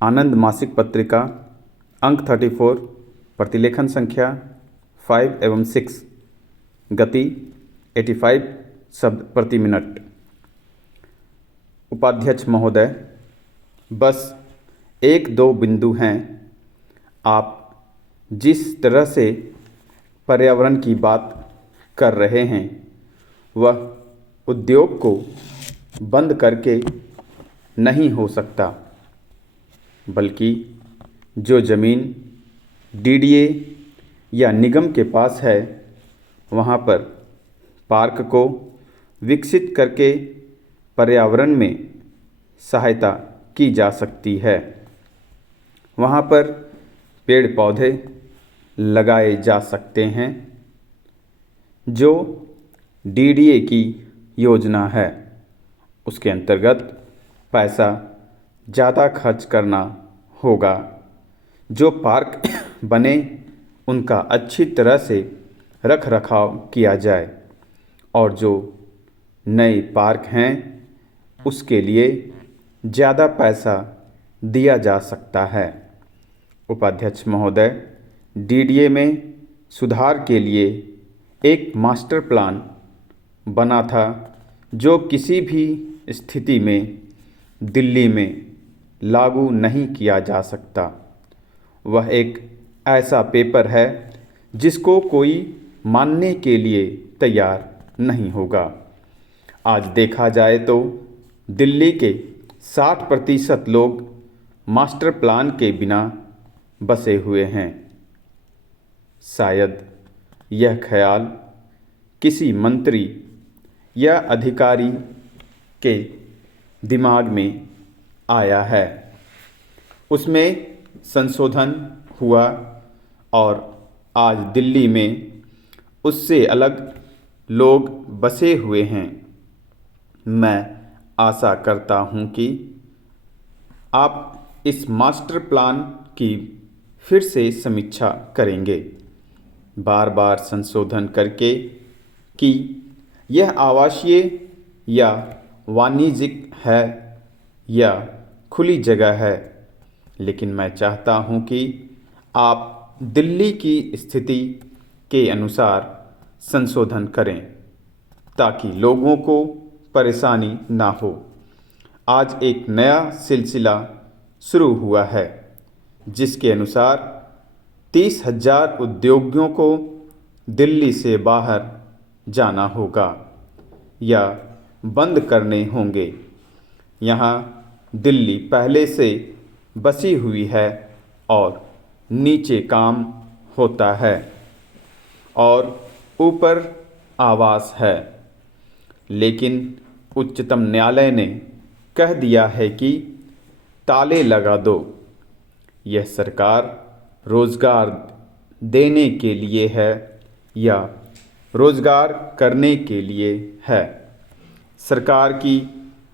आनंद मासिक पत्रिका अंक 34 प्रतिलेखन संख्या 5 एवं 6 गति 85 शब्द प्रति मिनट। उपाध्यक्ष महोदय, बस एक दो बिंदु हैं। आप जिस तरह से पर्यावरण की बात कर रहे हैं वह उद्योग को बंद करके नहीं हो सकता, बल्कि जो ज़मीन डीडीए या निगम के पास है वहाँ पर पार्क को विकसित करके पर्यावरण में सहायता की जा सकती है। वहाँ पर पेड़ पौधे लगाए जा सकते हैं। जो डीडीए की योजना है उसके अंतर्गत पैसा ज़्यादा खर्च करना होगा। जो पार्क बने उनका अच्छी तरह से रख रखाव किया जाए और जो नए पार्क हैं उसके लिए ज़्यादा पैसा दिया जा सकता है। उपाध्यक्ष महोदय, डीडीए में सुधार के लिए एक मास्टर प्लान बना था जो किसी भी स्थिति में दिल्ली में लागू नहीं किया जा सकता। वह एक ऐसा पेपर है जिसको कोई मानने के लिए तैयार नहीं होगा। आज देखा जाए तो दिल्ली के 60% लोग मास्टर प्लान के बिना बसे हुए हैं। शायद यह ख्याल किसी मंत्री या अधिकारी के दिमाग में आया है, उसमें संशोधन हुआ और आज दिल्ली में उससे अलग लोग बसे हुए हैं। मैं आशा करता हूं कि आप इस मास्टर प्लान की फिर से समीक्षा करेंगे, बार बार संशोधन करके कि यह आवासीय या वाणिज्यिक है या खुली जगह है। लेकिन मैं चाहता हूं कि आप दिल्ली की स्थिति के अनुसार संशोधन करें ताकि लोगों को परेशानी ना हो। आज एक नया सिलसिला शुरू हुआ है जिसके अनुसार 30,000 उद्योगियों को दिल्ली से बाहर जाना होगा या बंद करने होंगे। यहाँ दिल्ली पहले से बसी हुई है और नीचे काम होता है और ऊपर आवास है, लेकिन उच्चतम न्यायालय ने कह दिया है कि ताले लगा दो। यह सरकार रोज़गार देने के लिए है या रोज़गार करने के लिए है। सरकार की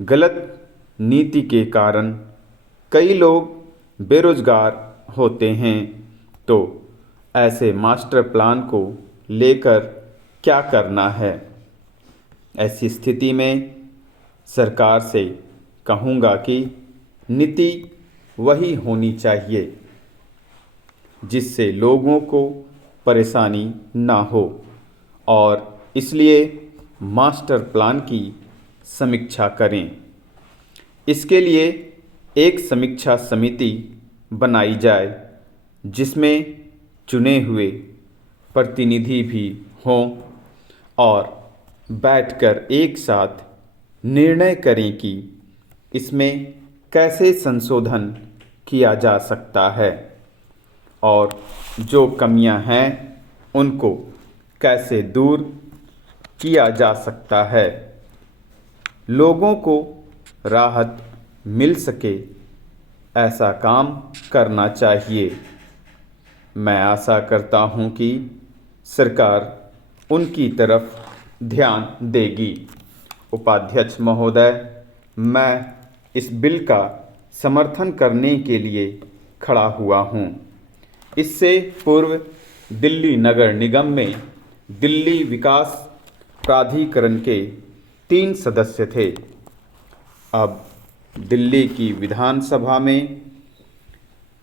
गलत नीति के कारण कई लोग बेरोज़गार होते हैं, तो ऐसे मास्टर प्लान को लेकर क्या करना है। ऐसी स्थिति में सरकार से कहूँगा कि नीति वही होनी चाहिए जिससे लोगों को परेशानी ना हो, और इसलिए मास्टर प्लान की समीक्षा करें। इसके लिए एक समीक्षा समिति बनाई जाए जिसमें चुने हुए प्रतिनिधि भी हों और बैठकर एक साथ निर्णय करें कि इसमें कैसे संशोधन किया जा सकता है और जो कमियां हैं उनको कैसे दूर किया जा सकता है। लोगों को राहत मिल सके ऐसा काम करना चाहिए। मैं आशा करता हूं कि सरकार उनकी तरफ ध्यान देगी। उपाध्यक्ष महोदय, मैं इस बिल का समर्थन करने के लिए खड़ा हुआ हूं। इससे पूर्व दिल्ली नगर निगम में दिल्ली विकास प्राधिकरण के 3 सदस्य थे। अब दिल्ली की विधानसभा में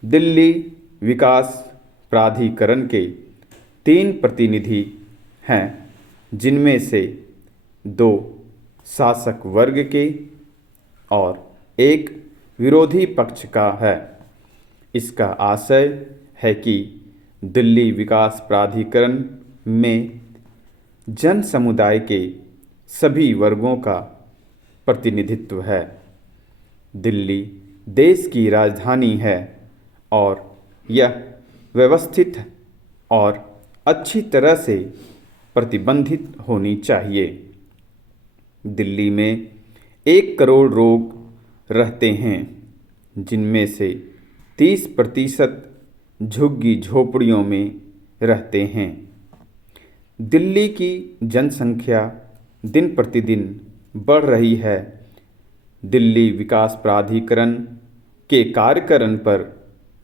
दिल्ली विकास प्राधिकरण के 3 प्रतिनिधि हैं, जिनमें से 2 शासक वर्ग के और 1 विरोधी पक्ष का है। इसका आशय है कि दिल्ली विकास प्राधिकरण में जन समुदाय के सभी वर्गों का प्रतिनिधित्व है। दिल्ली देश की राजधानी है और यह व्यवस्थित और अच्छी तरह से प्रबंधित होनी चाहिए। दिल्ली में 1 करोड़ लोग रहते हैं, जिनमें से 30% झुग्गी झोपड़ियों में रहते हैं। दिल्ली की जनसंख्या दिन प्रतिदिन बढ़ रही है। दिल्ली विकास प्राधिकरण के कार्यकारण पर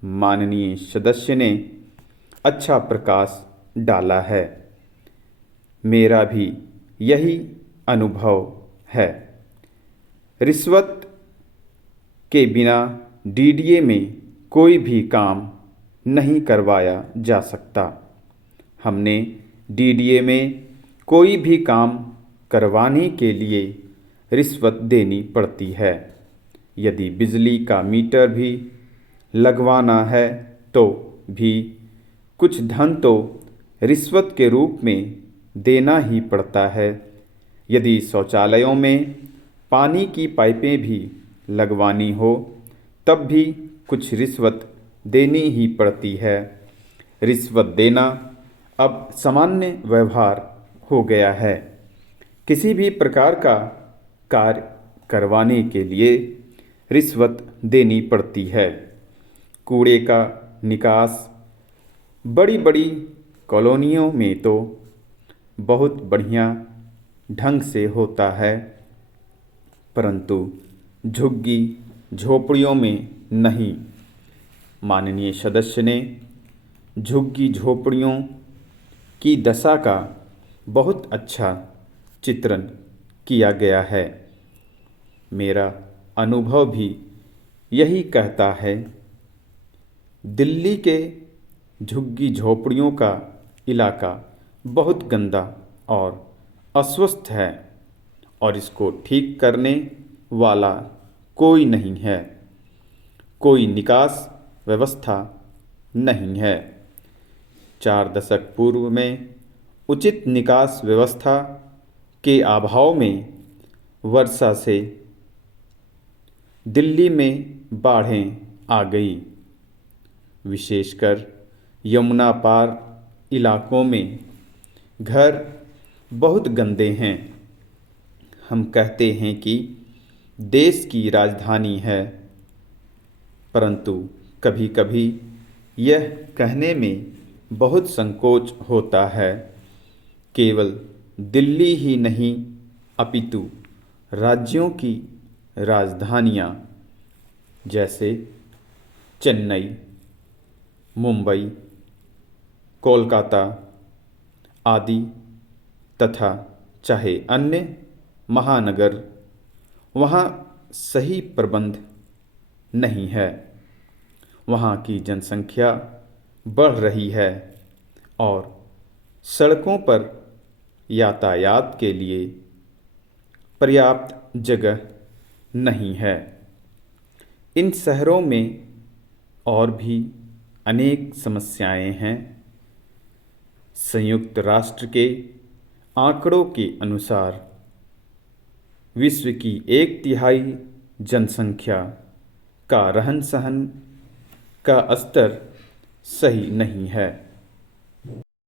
माननीय सदस्य ने अच्छा प्रकाश डाला है। मेरा भी यही अनुभव है। रिश्वत के बिना डीडीए में कोई भी काम नहीं करवाया जा सकता। हमने डीडीए में कोई भी काम करवाने के लिए रिश्वत देनी पड़ती है। यदि बिजली का मीटर भी लगवाना है तो भी कुछ धन तो रिश्वत के रूप में देना ही पड़ता है। यदि शौचालयों में पानी की पाइपें भी लगवानी हो तब भी कुछ रिश्वत देनी ही पड़ती है। रिश्वत देना अब सामान्य व्यवहार हो गया है। किसी भी प्रकार का कार्य करवाने के लिए रिश्वत देनी पड़ती है। कूड़े का निकास बड़ी बड़ी कॉलोनियों में तो बहुत बढ़िया ढंग से होता है, परंतु झुग्गी झोपड़ियों में नहीं। माननीय सदस्य ने झुग्गी झोपड़ियों की दशा का बहुत अच्छा चित्रण किया गया है। मेरा अनुभव भी यही कहता है। दिल्ली के झुग्गी झोपड़ियों का इलाका बहुत गंदा और अस्वस्थ है और इसको ठीक करने वाला कोई नहीं है। कोई निकास व्यवस्था नहीं है। 4 दशक पूर्व में उचित निकास व्यवस्था के अभाव में वर्षा से दिल्ली में बाढ़ें आ गई। विशेषकर यमुना पार इलाकों में घर बहुत गंदे हैं। हम कहते हैं कि देश की राजधानी है, परंतु कभी कभी यह कहने में बहुत संकोच होता है। केवल दिल्ली ही नहीं अपितु राज्यों की राजधानियाँ जैसे चेन्नई, मुंबई, कोलकाता आदि तथा चाहे अन्य महानगर, वहाँ सही प्रबंध नहीं है। वहाँ की जनसंख्या बढ़ रही है और सड़कों पर यातायात के लिए पर्याप्त जगह नहीं है। इन शहरों में और भी अनेक समस्याएं हैं। संयुक्त राष्ट्र के आंकड़ों के अनुसार विश्व की 1/3 जनसंख्या का रहन सहन का स्तर सही नहीं है।